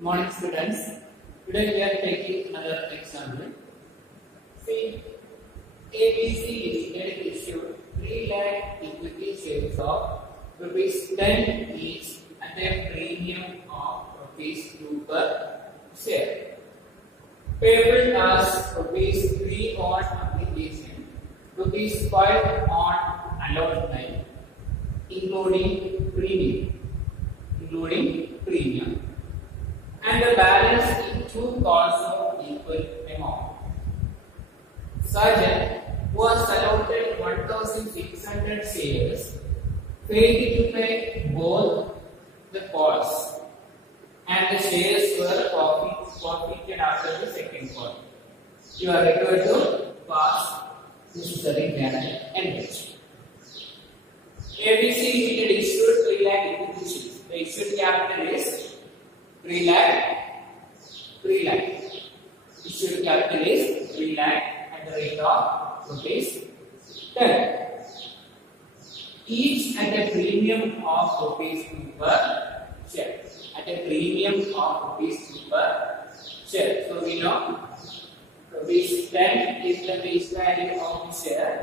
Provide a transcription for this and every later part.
Morning students, today we are taking another example. See, ABC Limited issued 3 lakh equity shares of ₹10 each at a premium of ₹2 per share. Payable as ₹3 on application, ₹5 on allotment, including premium. And the balance in 2 calls of equal amount. Sergeant was allotted 1,600 shares, failed to pay both the calls, and the shares were forfeited after the second call. You are required to pass necessary journal entries. ABC Limited issued 3 lakh equity shares. The issued capital is 3 lakh. Issued capital is 3 lakh at the rate of ₹10. Each at a premium of ₹2 per share. At a premium of ₹2 per share. So we know ₹10 is the face value of the share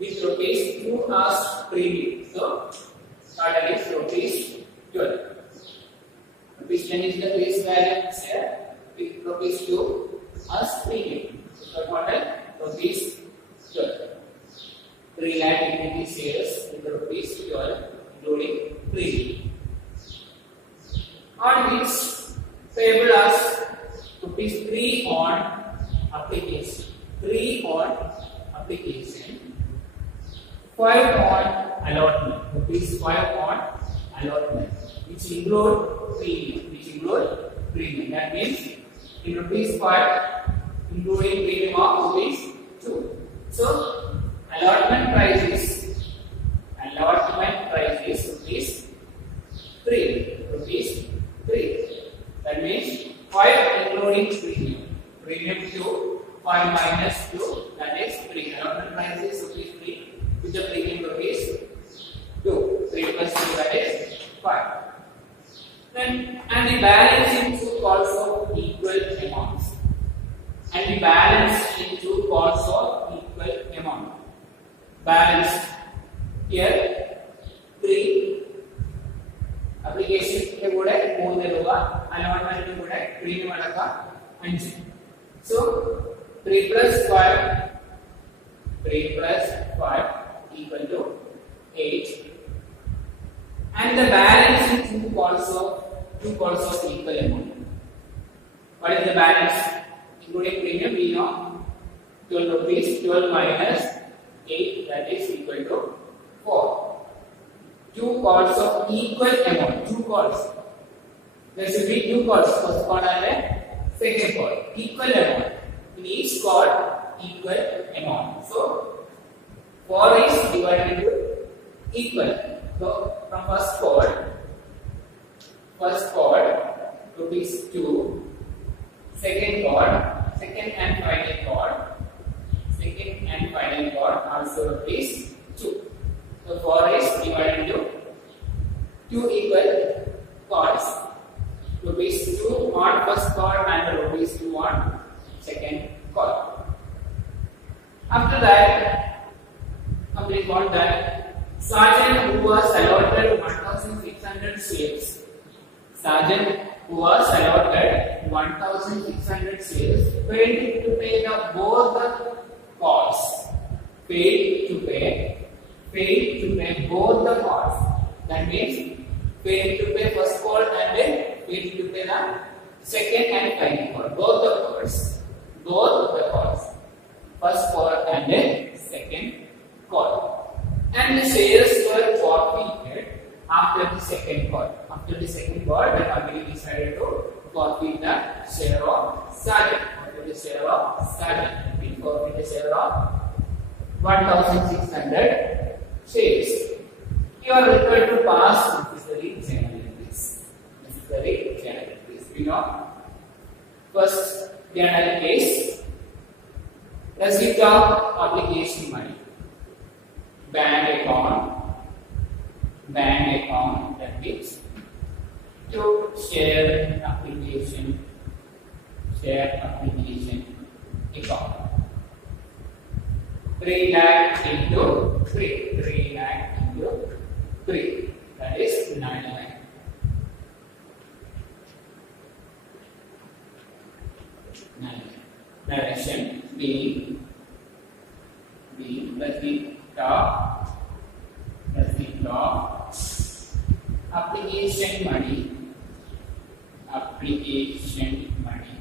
with ₹2 as premium. So total is ₹12. ₹10 is the face value of the share with ₹2 as premium. So total ₹12. 3 lakh equity shares with ₹12 including premium. On which payable as ₹3 on application. 3 on application. 5 on allotment. ₹5 on allotment. Which include premium. That means in ₹5 including premium of ₹2. So allotment price is ₹3. That means 5 including premium. Premium 2, 5 minus 2, that is 3. Allotment price is ₹3 with the premium ₹2. 3 plus 2, that is 5. Then and the balance in 2 calls of equal amounts. Balance here 3 application के കൂടെ 3 രൂപ allotment के കൂടെ premium അടക്കം 5. So 3 plus 5 equal to 8. And the balance in 2 calls of equal amount. What is the balance including premium? We know 12 rupees. 12 minus 8, that is equal to 4. 2 calls of equal amount. 2 calls. There should be 2 calls. First call and the second call. Equal amount. In each call, equal amount. So 4 is divided into equal. So from first call ₹2, second and final call also ₹2. So 4 is divided into 2 equal calls. ₹2 on first call and ₹2 on second call. After that, complete on that. Sergeant who was allotted 1,600 shares. Failed to pay both the calls. That means failed to pay first call and then failed to pay the second and final call. Both the calls. First call and then second call. And the shares were forfeited after the second call. The company decided to forfeit the share of Sergeant. We forfeit the share of 1,600 shares. You are required to pass necessary journal entries. We know first journal is receipt of application money. Bank account, that means to share application. application account. 3 lakh into 3. 3 lakh into 3. That is 9 lakh. Direction B. Plus the top. Plus the top. Application money. Application money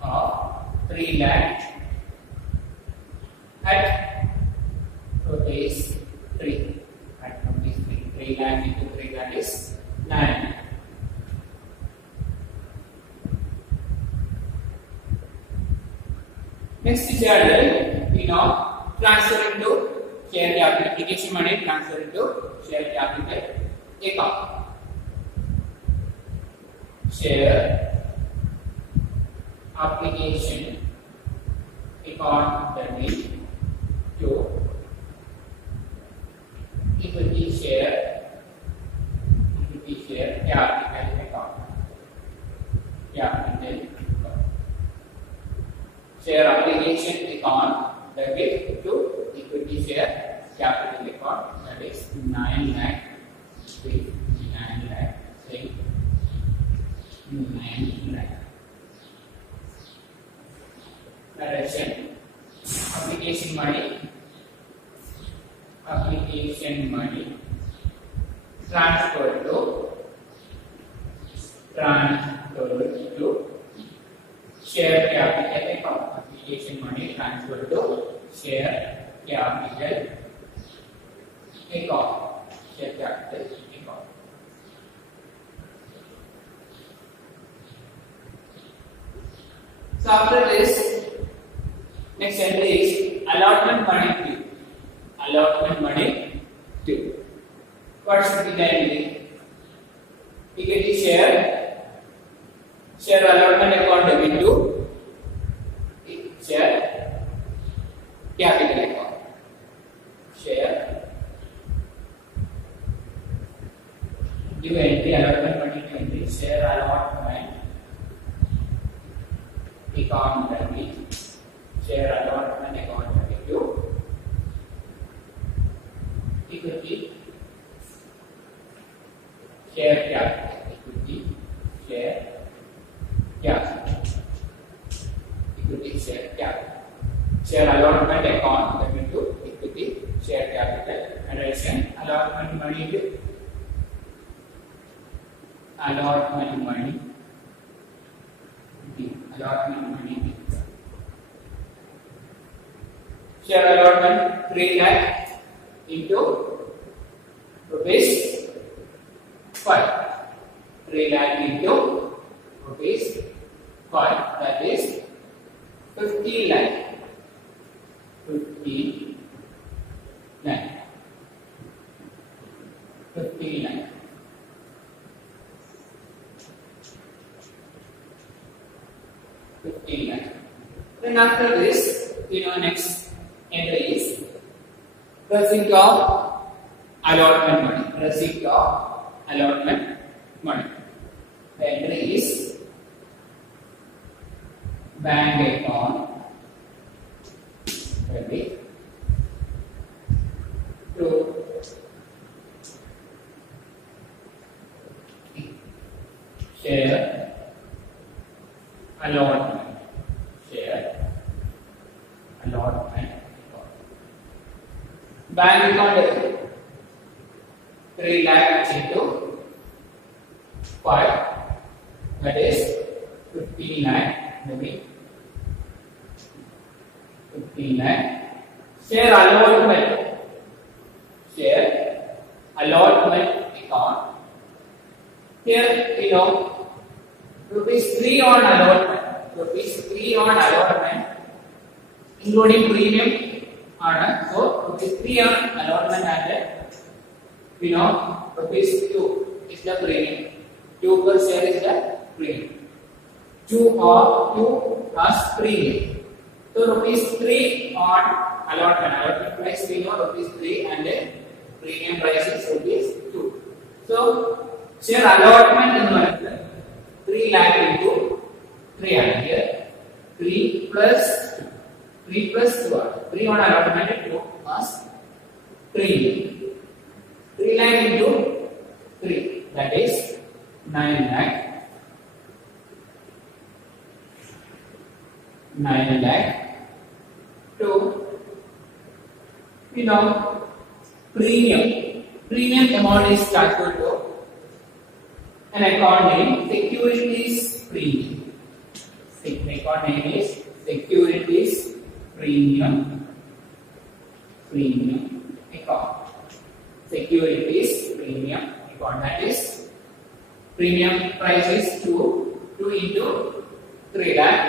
of 3 lakh at rupees 3. At rupees 3. 3 lakh into 3, that is 9. Next is transfer into share capital. Application money transfer into share capital account. Share application account debit to equity share capital account. Share application account debit to equity share capital account, that is 9 lakh 9 lakh 9 lakh. Direction application money transfer to share capital account. Application money transfer to share capital account. So after this, next entry is allotment money due. Allotment money due. What should be done with it? Equity share allotment account debit to share capital account. Share due entry allotment money to entry share allotment account debit. Share allotment account debit to equity share capital. Equity share capital. Equity share capital. Share allotment account debit to equity share capital. Addition allotment money to allotment money due. Allotment money due. Share allotment 3 lakh into rupees 5. 3 lakh into rupees 5. That is 50 lakh. 50 lakh. 50 lakh. Then after this, next entry is receipt of allotment money. Receipt of allotment money. The entry is bank account debit to share allotment. Bank account debit 3 lakh into 5, that is 15 lakh debit. 15 lakh. Share allotment account. Here rupees 3 on allotment. Including premium order. So rupees 3 on allotment and rupees 2 is the premium. 2 per share is the premium. 2 as premium. So rupees 3 on allotment. Allotment price we know rupees 3 and then premium price is rupees 2. So share allotment in 3 lakh into 300. plus 2 are 3 on allotment 2 plus 3. 3 lakh into 3, that is 9 lakh. 9 lakh to, you know, premium amount is calculated to an account name securities premium. The account name is securities premium account. Securities premium account, that is premium price is 2 into 3 lakh,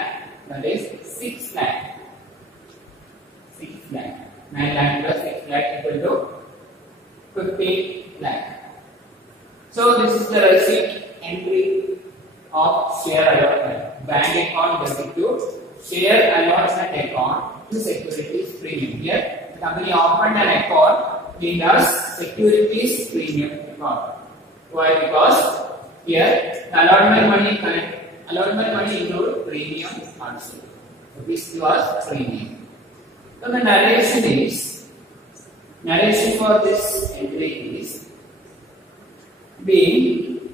that is 6 lakh. 6 lakh. 9 lakh plus 6 lakh equal to 15 lakh. So this is the receipt entry of share allotment. Bank account debit to share allotment account to securities premium. Here the company opened an account named as securities premium account. Why? Because here the allotment money include premium also. So this was premium. So the narration for this entry is being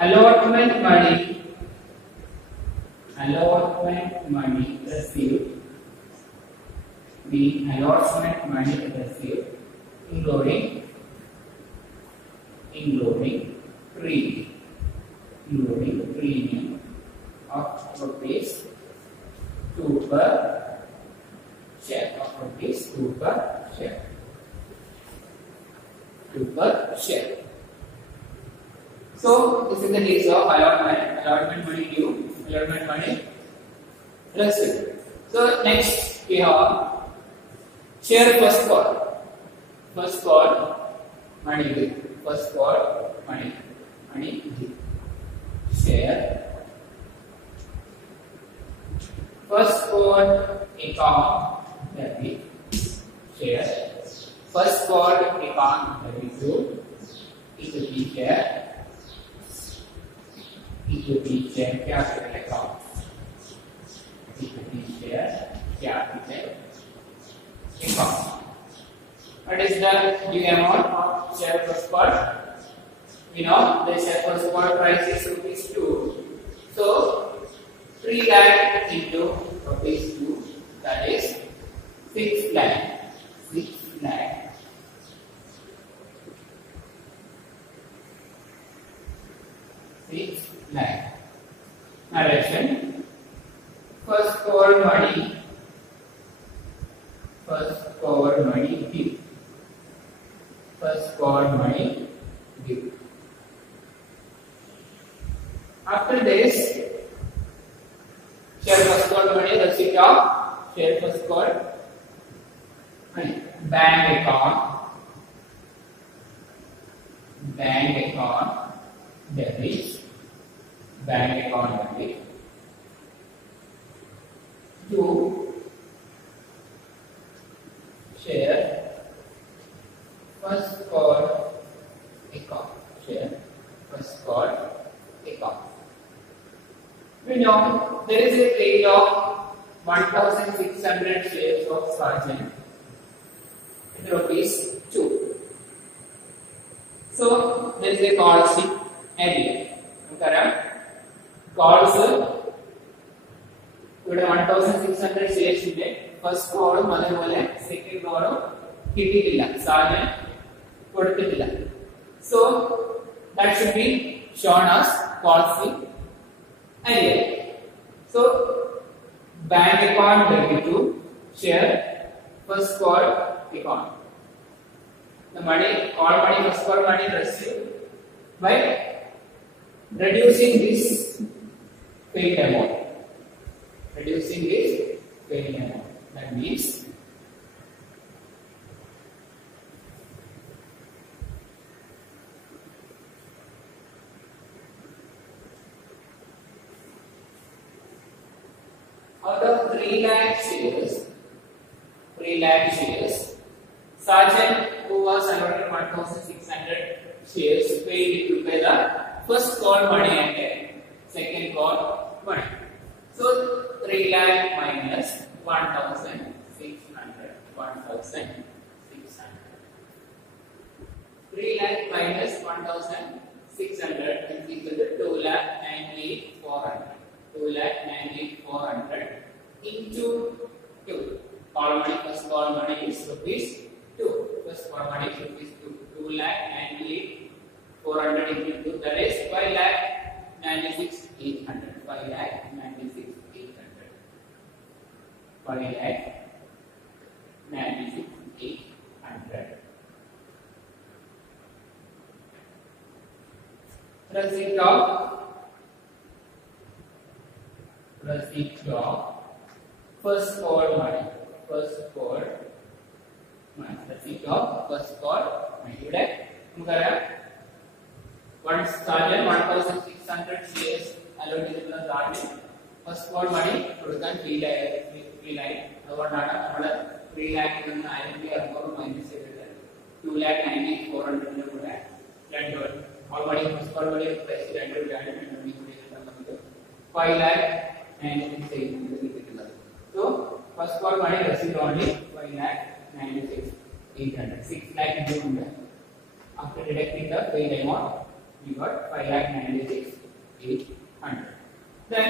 allotment money received, including premium of rupees 2 per share, So this is the case of allotment money due, allotment money received. So next we have share first call money due, money due. Share first call account debit, share first call account debit to equity share capital account, equity share capital account. What is the due amount of share first call? You know, the share first call price is rupees 2. So 3 lakh into rupees 2, that is 6 lakh. 6 lakh. Narration. First call money due. First call money due. After this, share first call money, receipt of share first call money. Bank account debit, to share first call account, We know there is a trade of 1,600 shares of Sargent at rupees 2. So there is a call sheet area. Calls ഇവിടെ 1600 shares ಇದೆ. First call അതേപോലെ second call കിട്ടിയിട്ടില്ല, സാധനം കൊടുത്തിട്ടില്ല. So that should be shown as call sheet area. So bank account debit to share first call account. The money, all money, first call money received by reducing this paid amount. That means out of 3 lakh shares, Sargent, who was allotted 1,600 shares, paid to pay the first call money and second call money. So 3 lakh minus 1,600. 1,600. 3 lakh minus 1,600 is equal to 2,98,400. 2,98,400 into 2. Call money, first call money is rupees 2. First call money is rupees 2. 2,98,400 into 2, that is 5,96,800. 5,96,800. 5,96,800. Receipt of first call money. Receipt of first call money. ഇവിടെ നമുക്കറിയാം once started 1,600 shares allowed ചെയ്തിട്ടുള്ള ആദ്യം first call മണി കൊടുക്കാൻ feel ആയി അതുകൊണ്ടാണ് നമ്മൾ 3 ലാഖിൽ നിന്ന് 1,600 minus ചെയ്തിട്ട് 2,98,400 കൂടെ രണ്ട് already first call money price 2 രൂപയാണ് 2 കൂടി നമുക്ക് 5,96,800 കിട്ടുന്നത്. So first call money receipt only 5,96,800. 6 lakh into 100. After deducting the paid amount, we got 5,96,800. Then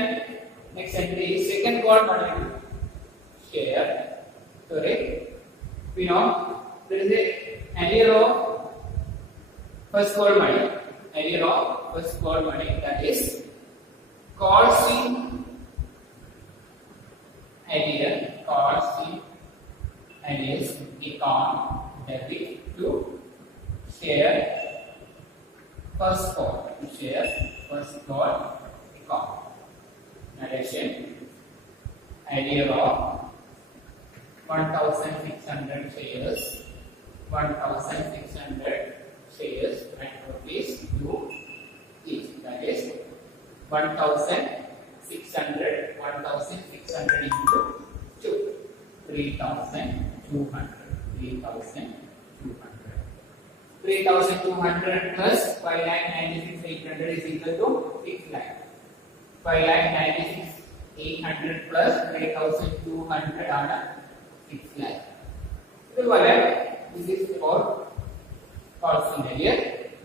next entry is second call money share. Sorry, we know there is a arrear of first call money. Arrear of first call money, that is calls in arrears account debit to share first call account. Narration: arrear of 1,600 shares. 1,600 shares at rupees 2 each. That is 1,600 into 2. 3,200. 3,200 plus 5,96,800 is equal to 6 lakh. 5,96,800 plus 3,200 are 6 lakh. So this is for call scenario.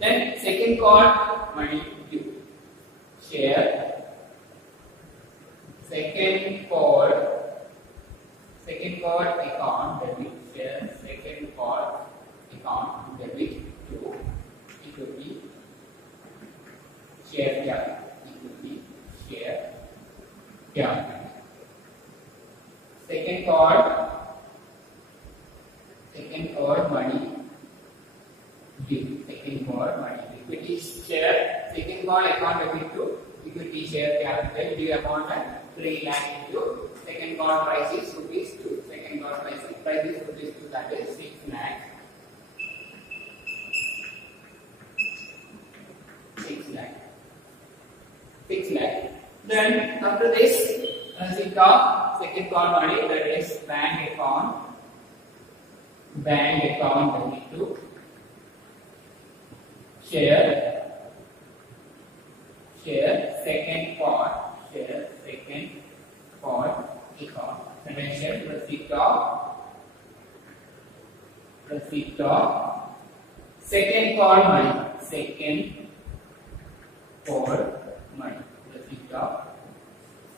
Then second call money due share. Second call account debit share. Second call account debit to equity share capital. Second call money due. Second call money equity share. Second call account debit to equity share capital due amount at 3 lakh into second call price is rupees 2. Second call price is rupees 2, that is 6 lakh. 6 lakh. Then after this, receipt of second call money, that is bank account debit to share second call account. Mention receipt of second call money. Receipt of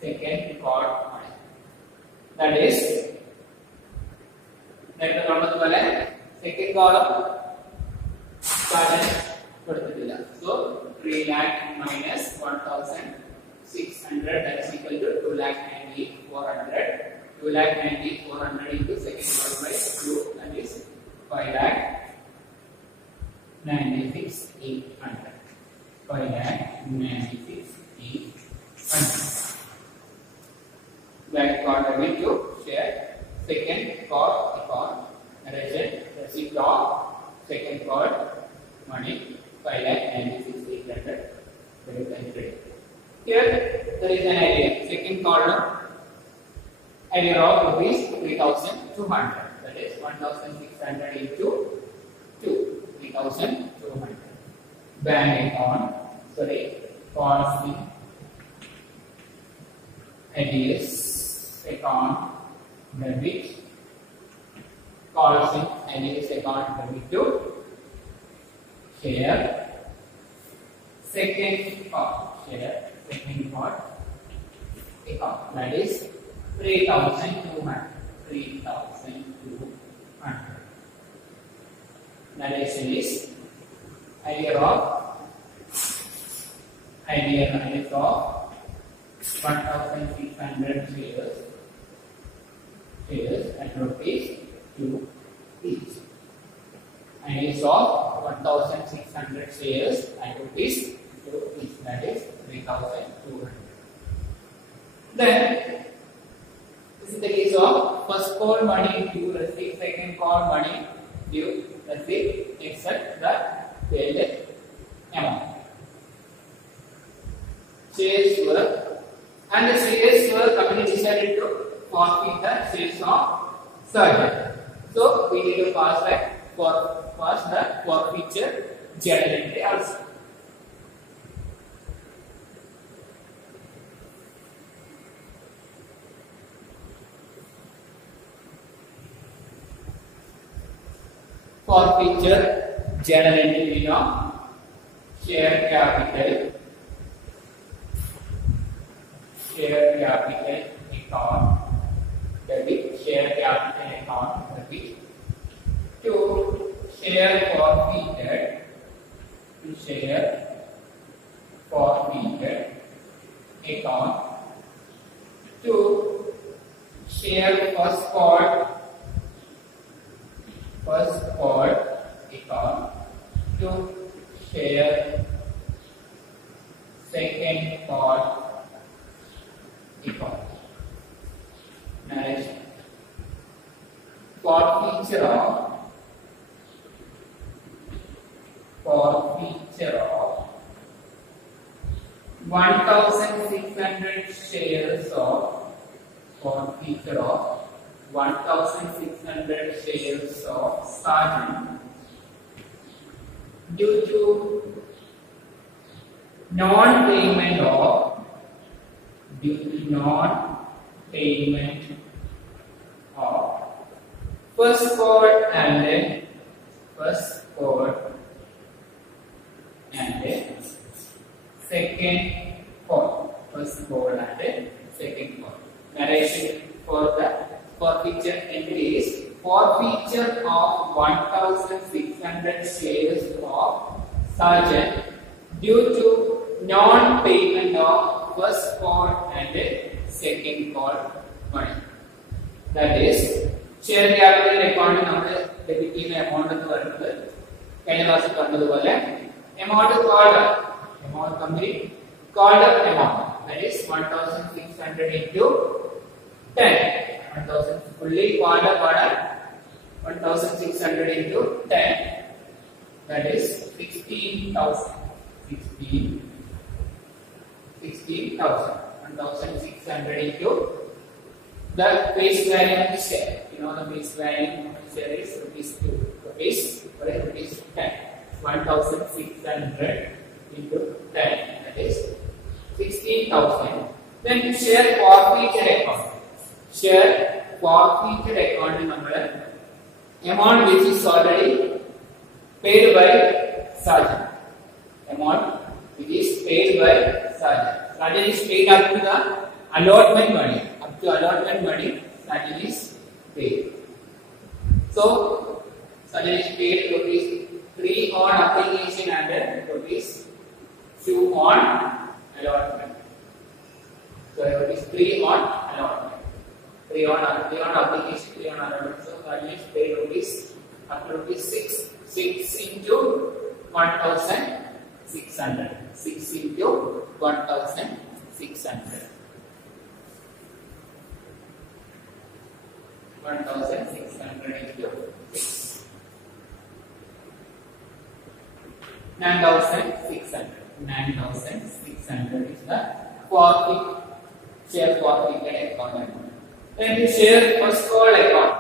second call money. That is second column കൊടുത്തിട്ടില്ല. So 3 lakh minus 1,600, that is equal to 2,98,400. 2,98,400 into second column by 2, that is 5,96,800. 5,96,800. Bank account debit to share second call account. Receipt of second call money 5,96,800. Here there is an area. Second column area of rupees 3,200. That is 1,600 into 2. 3,200. Bank account. Policy alias account debit, calls in alias account debit to share second part account, that is 3,200. Narration is idea of 1,600 shares at rupees 2 each. Ideas of 1,600 shares at rupees 2 each, that is 3,200. Then this is the case of first call money due receipt, second call money due receipt, except the paid amount. Shares were, and the shares were company decided to forfeit the shares of Sargent. So we need to pass the forfeiture journal entry also. Forfeiture journal entry of share capital account debit, share capital account debit to share forfeited account to share first called account to share second called account. Narration. Forfeiture of 1,600 shares of 1,600 shares of Sargent due to non-payment of first call and second call. First call and second call. Narration for the forfeiture entry is forfeiture of 1,600 shares of Sargent due to non-payment of first call and second call money. That is share capital account നമ്മൾ debit ചെയ്യുന്ന amount എന്ന് പറയുന്നത് കഴിഞ്ഞ ക്ലാസ്സിൽ പറഞ്ഞതുപോലെ amount company called up amount, that is 1,600 into 10. 1,000 fully called up order 1,600 into 10, that is 16,000. 1,600 into the base value of the share. You know the base value of the share is rupees 2. Rupees 10. 1,600 into 10, that is 16,000. Then share forfeited account. Share forfeited account number amount which is already paid by Sargent. Amount which is paid by Sargent. Sargent is paid up to the allotment money. Up to allotment money, Sargent is paid. So Sargent is paid rupees 3 on application and rupees 2 on allotment. So rupees 3 on allotment. 3 on application, 3 on allotment. So Sargent is paid rupees up to rupees 6 into 1,600. 6 into 1,600. 1,600 into 6. 9,600. 9,600 is the share forfeited account. Then you share first call account.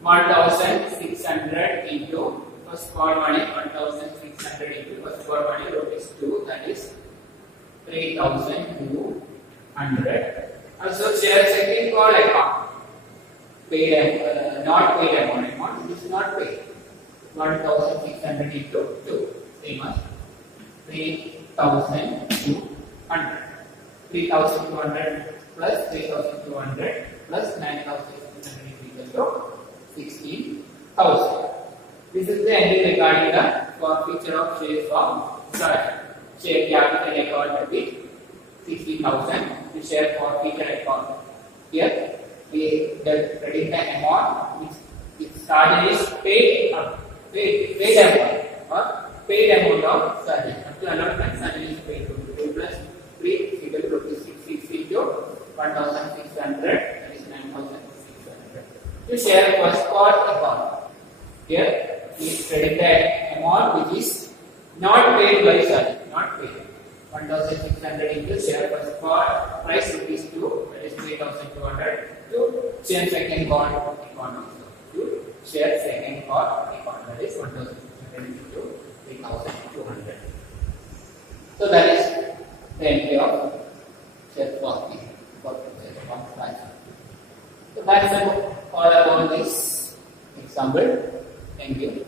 1,600 into first call money. 1,600 into first call money rupees 2, that is 3,200. Also share second call account. Paid not paid amount. This is not paid. 1,600 into 2. Same as 3,200. 3,200 plus 3,200 plus 9,600 is equal to 16,000. This is the ending regarding the forfeiture of shares from share capital account will be 60,000. The share forfeiture account. Here we credit the amount which charge is paid amount or paid amount of charge. Up to allotment charge is paid to 2 plus 3 equal to 6 into 1,600, that is 9,600. To share first part account. Here we credit the amount which is not paid by charge, not paid. 1,600 into share first part, price rupees 2, that is 3,200. To share second part account also. To share second part account, that is 1,600 into 3,200. So that is the entry of share forfeiture. So that's all about this example. Thank you.